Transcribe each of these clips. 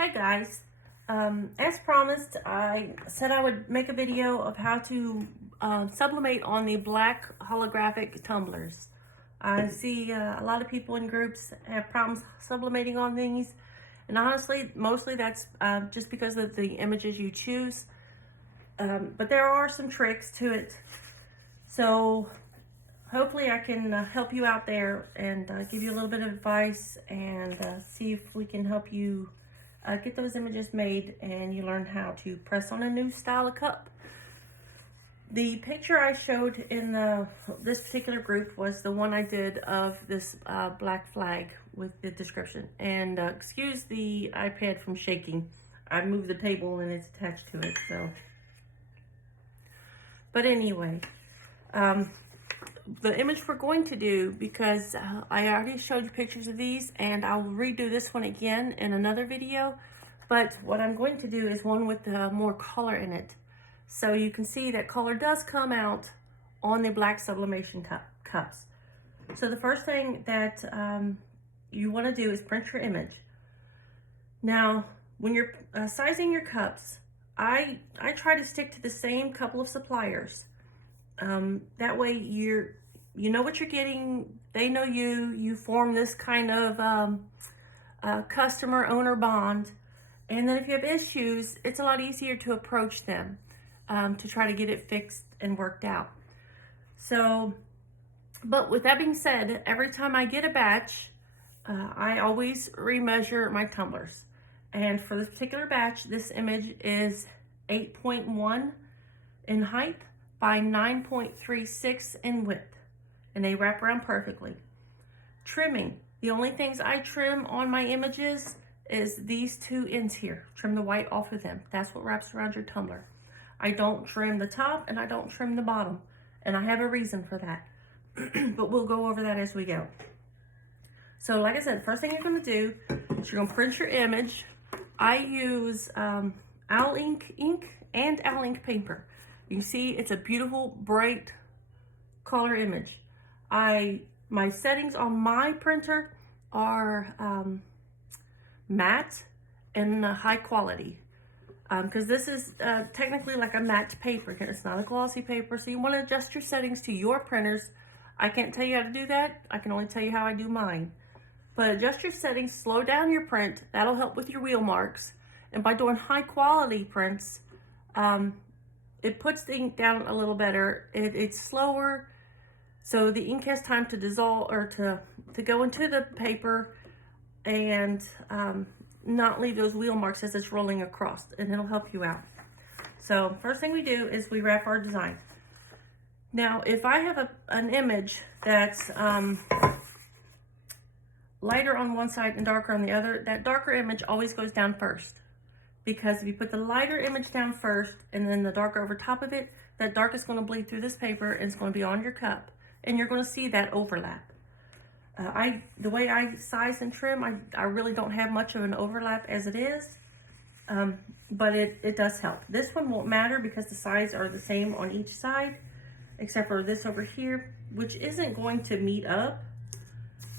Hi guys, as promised, I said I would make a video of how to sublimate on the black holographic tumblers. I see a lot of people in groups have problems sublimating on these, and honestly, mostly that's just because of the images you choose, but there are some tricks to it. So hopefully I can help you out there and give you a little bit of advice and see if we can help you get those images made and you learn how to press on a new style of cup. The picture I showed in this particular group was the one I did of this black flag with the description. And excuse the iPad from shaking. I moved the table and it's attached to it, so. But anyway, the image we're going to do, because I already showed you pictures of these and I'll redo this one again in another video, but what I'm going to do is one with more color in it. So you can see that color does come out on the black sublimation cups. So the first thing that you want to do is print your image. Now, when you're sizing your cups, I try to stick to the same couple of suppliers. That way you know what you're getting, they know you form this kind of customer owner bond, and then if you have issues, it's a lot easier to approach them to try to get it fixed and worked out. So, but with that being said, every time I get a batch, I always remeasure my tumblers. And for this particular batch, this image is 8.1 in height by 9.36 in width, and they wrap around perfectly. Trimming, the only things I trim on my images is these two ends here. Trim the white off of them. That's what wraps around your tumbler. I don't trim the top and I don't trim the bottom, and I have a reason for that. But we'll go over that as we go. So like I said, first thing you're going to do is you're going to print your image. I use Owl ink and Owl ink paper. You see, it's a beautiful, bright color image. My settings on my printer are matte and high quality, because this is technically like a matte paper. It's not a glossy paper, so you want to adjust your settings to your printers. I can't tell you how to do that. I can only tell you how I do mine. But adjust your settings, slow down your print. That'll help with your wheel marks. And by doing high quality prints, it puts the ink down a little better. It's slower, so the ink has time to dissolve or to go into the paper and not leave those wheel marks as it's rolling across, and it'll help you out. So first thing we do is we wrap our design. Now, if I have an image that's lighter on one side and darker on the other, that darker image always goes down first. Because if you put the lighter image down first and then the darker over top of it, that dark is going to bleed through this paper and it's going to be on your cup, and you're going to see that overlap. The way I size and trim, I really don't have much of an overlap as it is, but it does help. This one won't matter because the sides are the same on each side, except for this over here, which isn't going to meet up,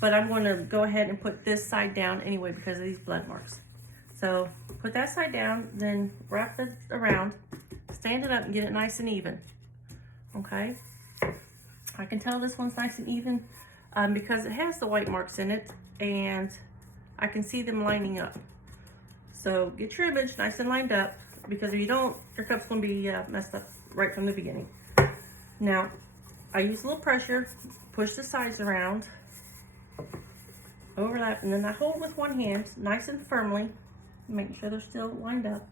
but I'm going to go ahead and put this side down anyway because of these blood marks. So put that side down, then wrap it around, stand it up and get it nice and even, okay? I can tell this one's nice and even because it has the white marks in it and I can see them lining up. So get your image nice and lined up, because if you don't, your cup's gonna be messed up right from the beginning. Now, I use a little pressure, push the sides around, overlap, and then I hold with one hand nice and firmly, making sure they're still lined up.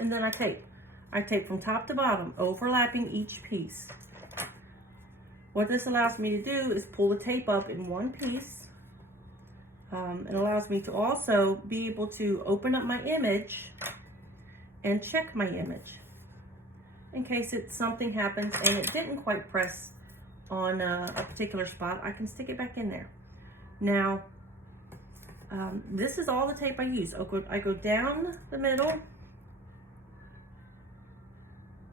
And then I tape. I tape from top to bottom, overlapping each piece. What this allows me to do is pull the tape up in one piece. It allows me to also be able to open up my image and check my image in case something happens and it didn't quite press on a particular spot. I can stick it back in there. Now, this is all the tape I use. I go down the middle,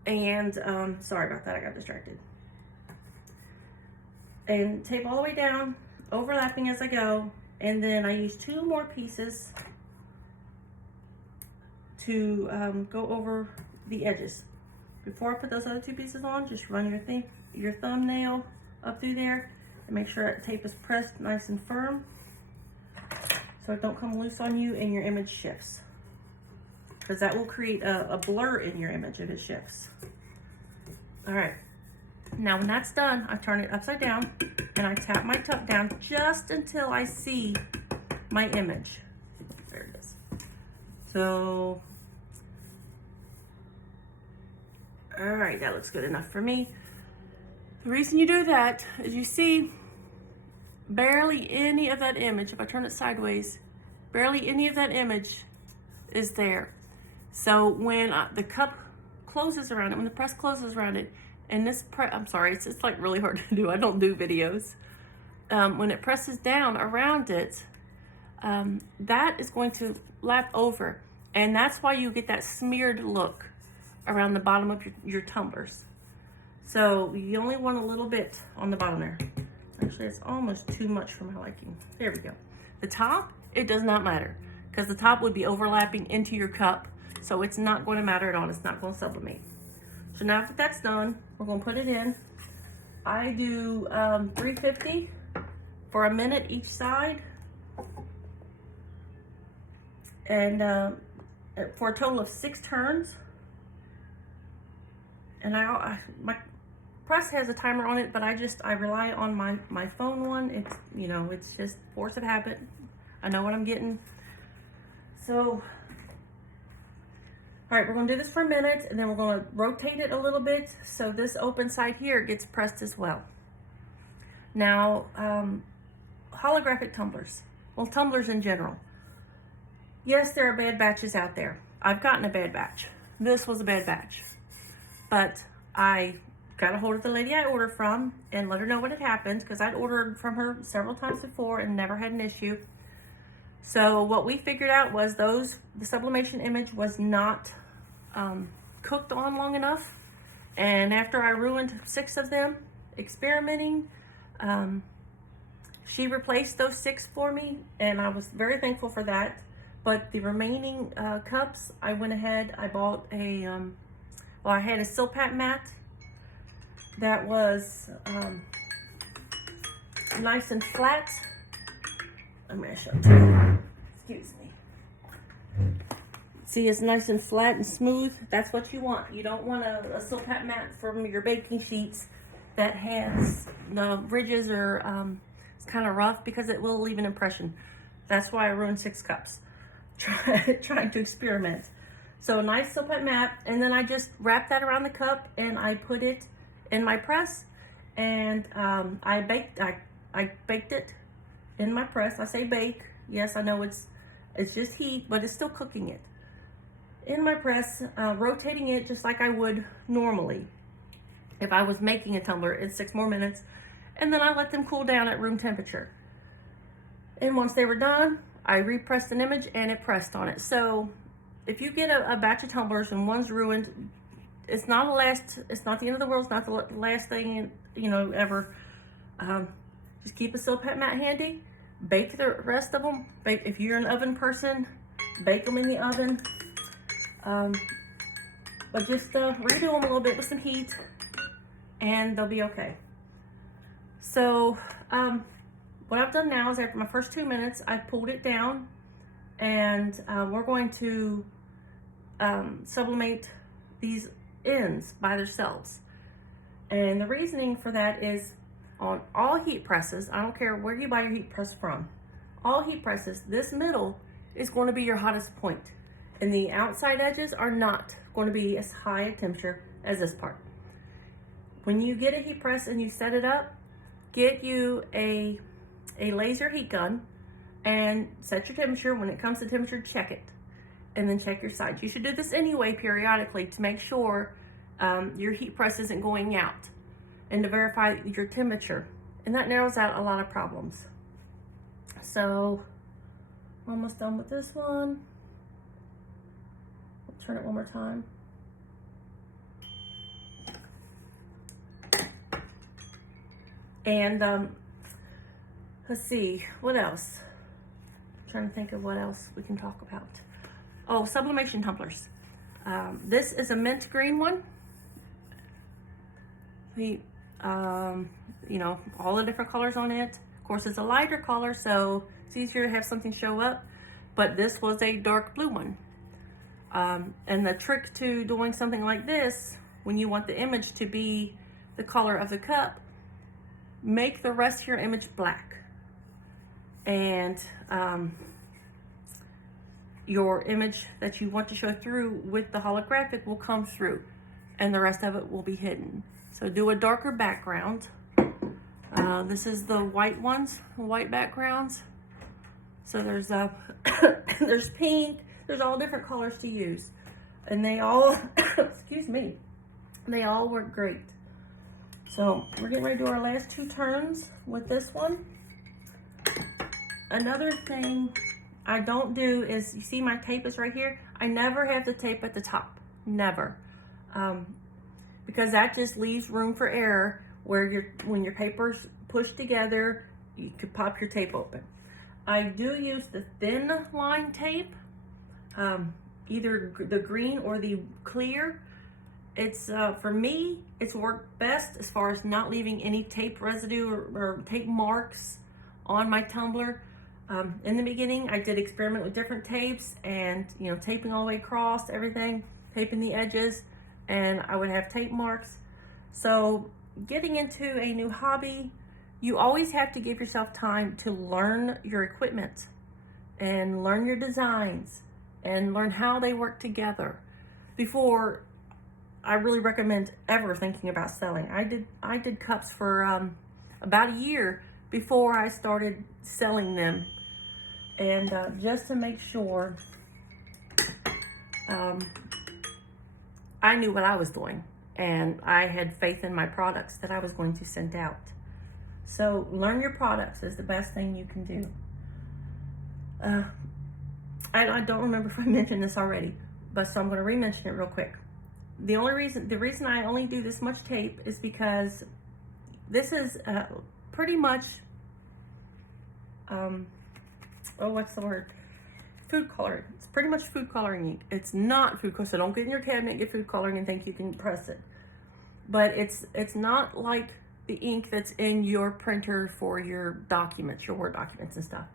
and sorry about that, I got distracted. And tape all the way down, overlapping as I go, and then I use two more pieces to go over the edges. Before I put those other two pieces on, just run your thumbnail up through there and make sure that tape is pressed nice and firm so it don't come loose on you and your image shifts. Because that will create a blur in your image if it shifts. All right, now when that's done, I turn it upside down and I tap my tuck down just until I see my image. There it is. So, all right, that looks good enough for me. The reason you do that is you see barely any of that image. If I turn it sideways, barely any of that image is there. So when the cup closes around it, when the press closes around it, and this I'm sorry, it's like really hard to do. I don't do videos. When it presses down around it, that is going to lap over, and that's why you get that smeared look around the bottom of your tumblers. So you only want a little bit on the bottom there. Actually, it's almost too much for my liking. There we go. The top, it does not matter, because the top would be overlapping into your cup, so it's not going to matter at all. It's not going to sublimate. So now that that's done, we're going to put it in. I do 350 for a minute each side, and for a total of 6 turns. And my press has a timer on it, but I rely on my phone one. It's, you know, it's just force of habit. I know what I'm getting. So, all right, we're gonna do this for a minute, and then we're gonna rotate it a little bit so this open side here gets pressed as well. Now, holographic tumblers, well, tumblers in general. Yes, there are bad batches out there. I've gotten a bad batch. This was a bad batch. But I got a hold of the lady I ordered from and let her know what had happened, because I'd ordered from her several times before and never had an issue. So what we figured out was the sublimation image was not cooked on long enough. And after I ruined 6 of them experimenting, she replaced those 6 for me, and I was very thankful for that. But the remaining cups, I went ahead, I bought a, well, I had a Silpat mat that was nice and flat. I'm going to show you. Excuse me. See, it's nice and flat and smooth. That's what you want. You don't want a Silpat mat from your baking sheets that has the ridges or it's kind of rough, because it will leave an impression. That's why I ruined 6 cups trying to experiment. So a nice Silpat mat, and then I just wrap that around the cup and I put it in my press, and I baked it in my press. I say bake. Yes, I know it's just heat, but it's still cooking it in my press, rotating it just like I would normally if I was making a tumbler in 6 more minutes, and then I let them cool down at room temperature. And once they were done, I repressed an image and it pressed on it. So if you get a batch of tumblers and one's ruined, it's not the end of the world. It's not the last thing, you know, ever. Just keep a Silpat mat handy. Bake the rest of them. If you're an oven person, bake them in the oven. But just redo them a little bit with some heat, and they'll be okay. So what I've done now is, after my first 2 minutes, I've pulled it down, and we're going to sublimate these ends by themselves. And the reasoning for that is, on all heat presses, I don't care where you buy your heat press from, all heat presses, this middle is going to be your hottest point, and the outside edges are not going to be as high a temperature as this part. When you get a heat press and you set it up, get you a laser heat gun and set your temperature. When it comes to temperature, check it, and then check your sides. You should do this anyway periodically to make sure your heat press isn't going out, and to verify your temperature, and that narrows out a lot of problems. So almost done with this one. I'll turn it one more time. And let's see, what else? I'm trying to think of what else we can talk about. Oh, sublimation tumblers. This is a mint green one. You know, all the different colors on it. Of course, it's a lighter color, so it's easier to have something show up. But this was a dark blue one. And the trick to doing something like this, when you want the image to be the color of the cup, make the rest of your image black. And your image that you want to show through with the holographic will come through, and the rest of it will be hidden. So do a darker background. This is the white ones, white backgrounds. So there's there's pink, there's all different colors to use, and they all excuse me, they all work great. So we're getting ready to do our last 2 turns with this one. Another thing I don't do is, you see my tape is right here. I never have the tape at the top, never, because that just leaves room for error. Where when your paper's pushed together, you could pop your tape open. I do use the thin line tape, either the green or the clear. It's for me, it's worked best as far as not leaving any tape residue or tape marks on my tumbler. In the beginning, I did experiment with different tapes, and you know, taping all the way across everything, taping the edges, and I would have tape marks. So getting into a new hobby, you always have to give yourself time to learn your equipment and learn your designs and learn how they work together before I really recommend ever thinking about selling. I did cups for about a year before I started selling them, and just to make sure I knew what I was doing, and I had faith in my products that I was going to send out. So learn your products is the best thing you can do. I don't remember if I mentioned this already, but so I'm going to re-mention it real quick. The reason I only do this much tape is because this is pretty much, what's the word? Food coloring. It's pretty much food coloring ink. It's not food coloring, so don't get in your cabinet and get food coloring and think you can press it. But it's not like the ink that's in your printer for your documents, your Word documents and stuff.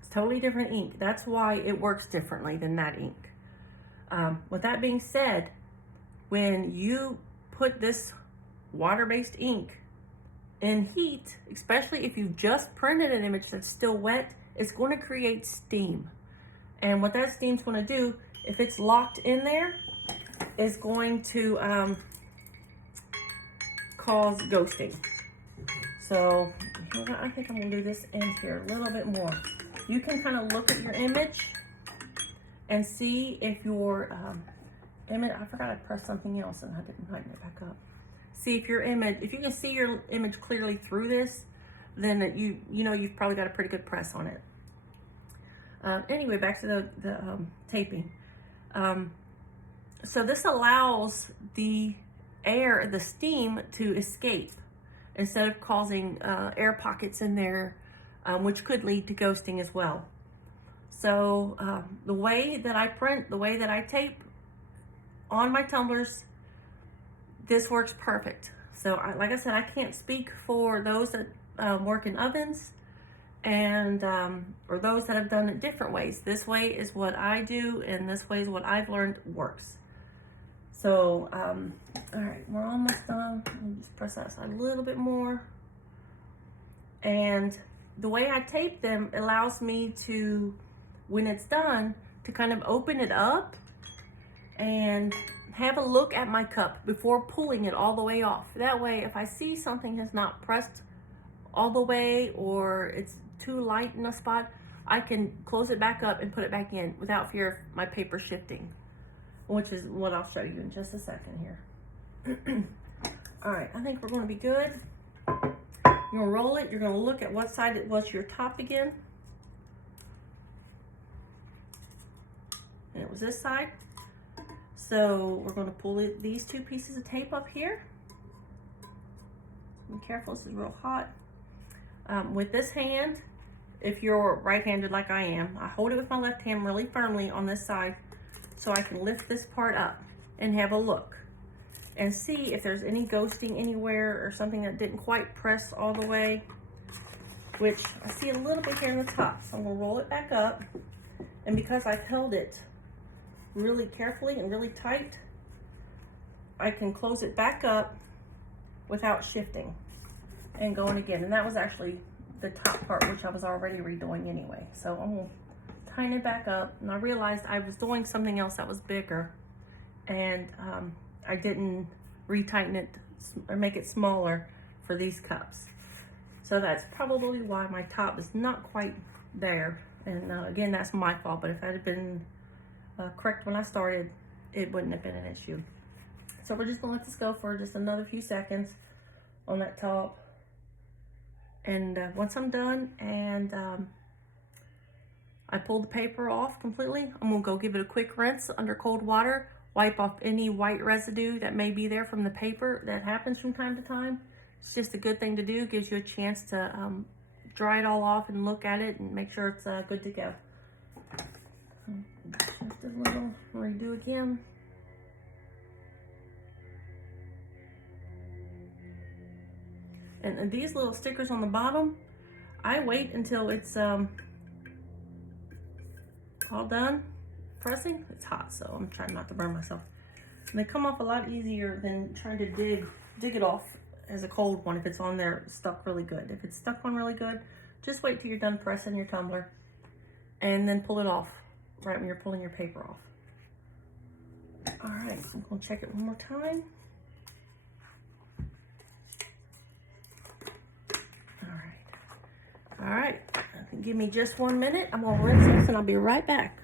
It's totally different ink. That's why it works differently than that ink. With that being said, when you put this water-based ink in heat, especially if you've just printed an image that's still wet, it's going to create steam. And what that steam's going to do, if it's locked in there, is going to cause ghosting. So I think I'm going to do this end here a little bit more. You can kind of look at your image and see if your image, I forgot I pressed something else and I didn't tighten it back up. See if your image, if you can see your image clearly through this, then you know you've probably got a pretty good press on it. Anyway, back to the taping. So this allows the air, the steam, to escape instead of causing air pockets in there, which could lead to ghosting as well. So the way that I print, the way that I tape on my tumblers, this works perfect. So like I said, I can't speak for those that work in ovens and or those that have done it different ways. This way is what I do, and this way is what I've learned works. So all right, we're almost done. Let me just press that side a little bit more. And the way I tape them allows me to, when it's done, to kind of open it up and have a look at my cup before pulling it all the way off. That way, if I see something has not pressed all the way or it's too light in a spot, I can close it back up and put it back in without fear of my paper shifting, which is what I'll show you in just a second here. All right, I think we're going to be good. You're going to roll it. You're going to look at what side it was your top again. And it was this side. So we're going to pull these 2 pieces of tape up here. Be careful, this is real hot. With this hand, if you're right-handed like I am, I hold it with my left hand really firmly on this side so I can lift this part up and have a look and see if there's any ghosting anywhere or something that didn't quite press all the way, which I see a little bit here in the top. So I'm gonna roll it back up, and because I've held it really carefully and really tight, I can close it back up without shifting and going again. And that was actually the top part, which I was already redoing anyway. So I'm gonna tighten it back up, and I realized I was doing something else that was bigger, and I didn't retighten it or make it smaller for these cups. So that's probably why my top is not quite there. And again, that's my fault, but if I had been correct when I started, it wouldn't have been an issue. So we're just gonna let this go for just another few seconds on that top. And once I'm done and I pull the paper off completely, I'm gonna go give it a quick rinse under cold water, wipe off any white residue that may be there from the paper. That happens from time to time. It's just a good thing to do. Gives you a chance to dry it all off and look at it and make sure it's good to go. Shift a little, redo again. And these little stickers on the bottom, I wait until it's all done pressing. It's hot, so I'm trying not to burn myself. And they come off a lot easier than trying to dig it off as a cold one if it's on there stuck really good. If it's stuck on really good, just wait till you're done pressing your tumbler and then pull it off right when you're pulling your paper off. All right, I'm gonna check it one more time. All right, give me just 1 minute. I'm gonna rinse this and I'll be right back.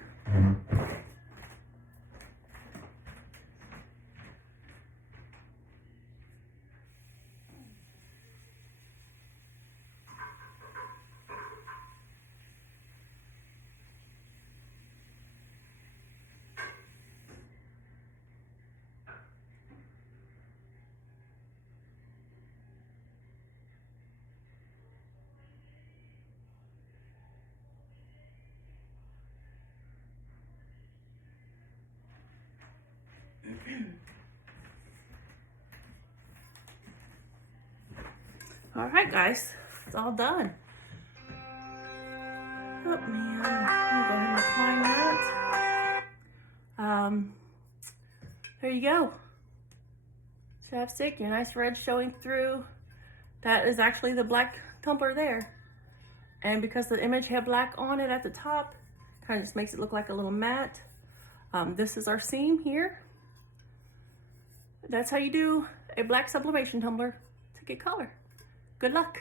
All right, guys, it's all done. Oh man, I'm going to apply that. There you go. Chapstick, your nice red showing through. That is actually the black tumbler there. And because the image had black on it at the top, kind of just makes it look like a little mat. This is our seam here. That's how you do a black sublimation tumbler to get color. Good luck.